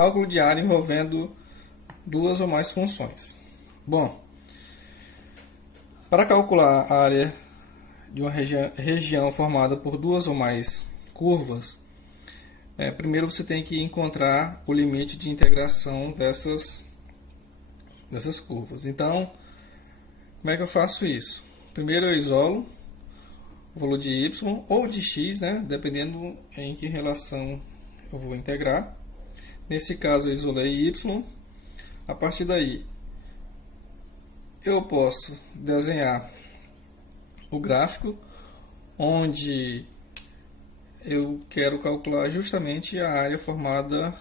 Cálculo de área envolvendo duas ou mais funções. Bom, para calcular a área de uma região formada por duas ou mais curvas, primeiro você tem que encontrar o limite de integração dessas curvas. Então, como é que eu faço isso? Primeiro eu isolo o valor de y ou de x, né, dependendo em que relação eu vou integrar. Nesse caso eu isolei y. A partir daí eu posso desenhar o gráfico onde eu quero calcular justamente a área formada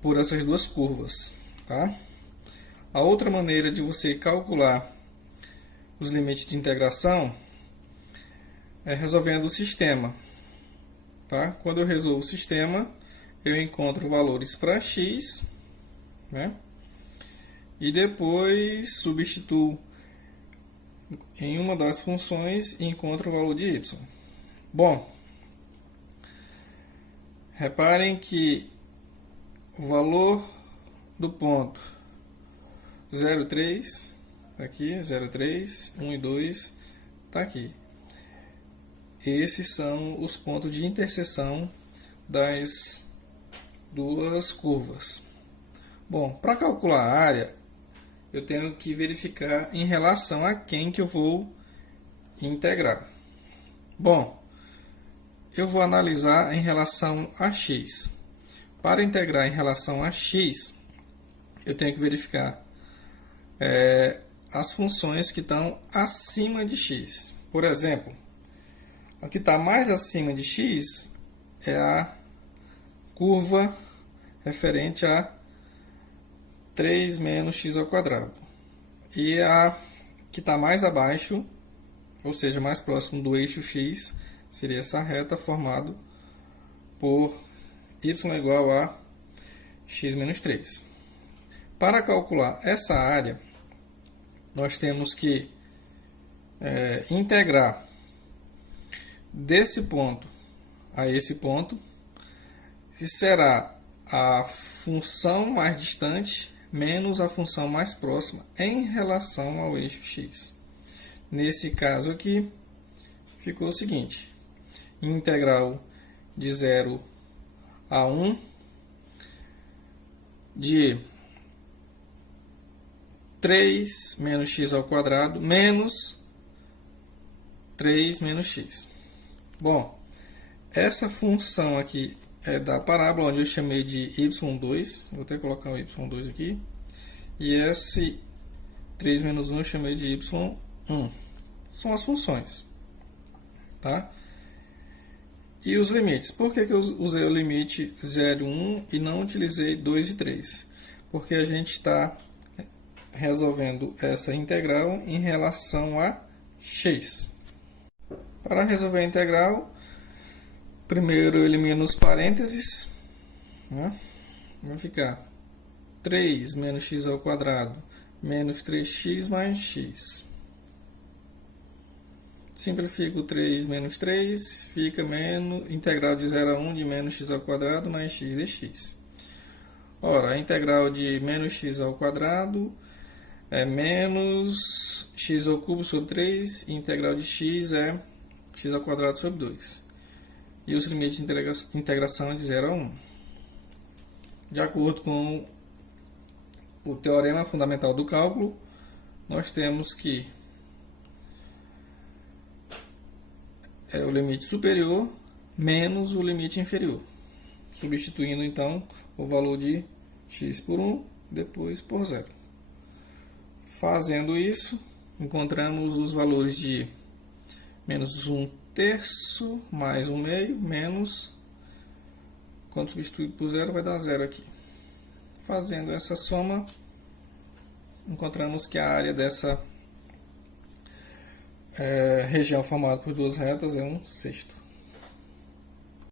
por essas duas curvas, tá? A outra maneira de você calcular os limites de integração é resolvendo o sistema, tá? Quando eu resolvo o sistema, eu encontro valores para x, né? E depois substituo em uma das funções e encontro o valor de y. Bom, reparem que o valor do ponto 0,3 está aqui, 0,3, 1 e 2 está aqui. Esses são os pontos de interseção das duas curvas. Bom, para calcular a área, eu tenho que verificar em relação a quem que eu vou integrar. Bom, eu vou analisar em relação a x. Para integrar em relação a x, eu tenho que verificar as funções que estão acima de x. Por exemplo, a que está mais acima de x é a curva referente a 3 menos x ao quadrado. E a que está mais abaixo, ou seja, mais próximo do eixo x, seria essa reta formada por y igual a x menos 3. Para calcular essa área, nós temos que integrar desse ponto a esse ponto, se será a função mais distante menos a função mais próxima em relação ao eixo x. Nesse caso aqui, ficou o seguinte: integral de 0 a 1 de 3 menos x ao quadrado menos 3 menos x. Bom, essa função aqui é da parábola onde eu chamei de y2, vou até colocar o y2 aqui, e esse 3 menos 1 eu chamei de y1. São as funções, tá? E os limites. Por que eu usei o limite 0 e 1 e não utilizei 2 e 3? Porque a gente está resolvendo essa integral em relação a x. Para resolver a integral, primeiro eu elimino os parênteses, né? Vai ficar 3 menos x ao quadrado menos 3x mais x. Simplifico 3 menos 3, fica menos integral de 0 a 1 de menos x ao quadrado mais x dx. Ora, a integral de menos x ao quadrado é menos x ao cubo sobre 3, e a integral de x é x ao quadrado sobre 2. E os limites de integração é de 0 a 1. De acordo com o teorema fundamental do cálculo, nós temos que o limite superior menos o limite inferior. Substituindo, então, o valor de x por 1, depois por 0. Fazendo isso, encontramos os valores de menos 1/3 mais 1/2 menos, quando substituído por 0, vai dar 0 aqui. Fazendo essa soma, encontramos que a área dessa região formada por duas retas é 1/6.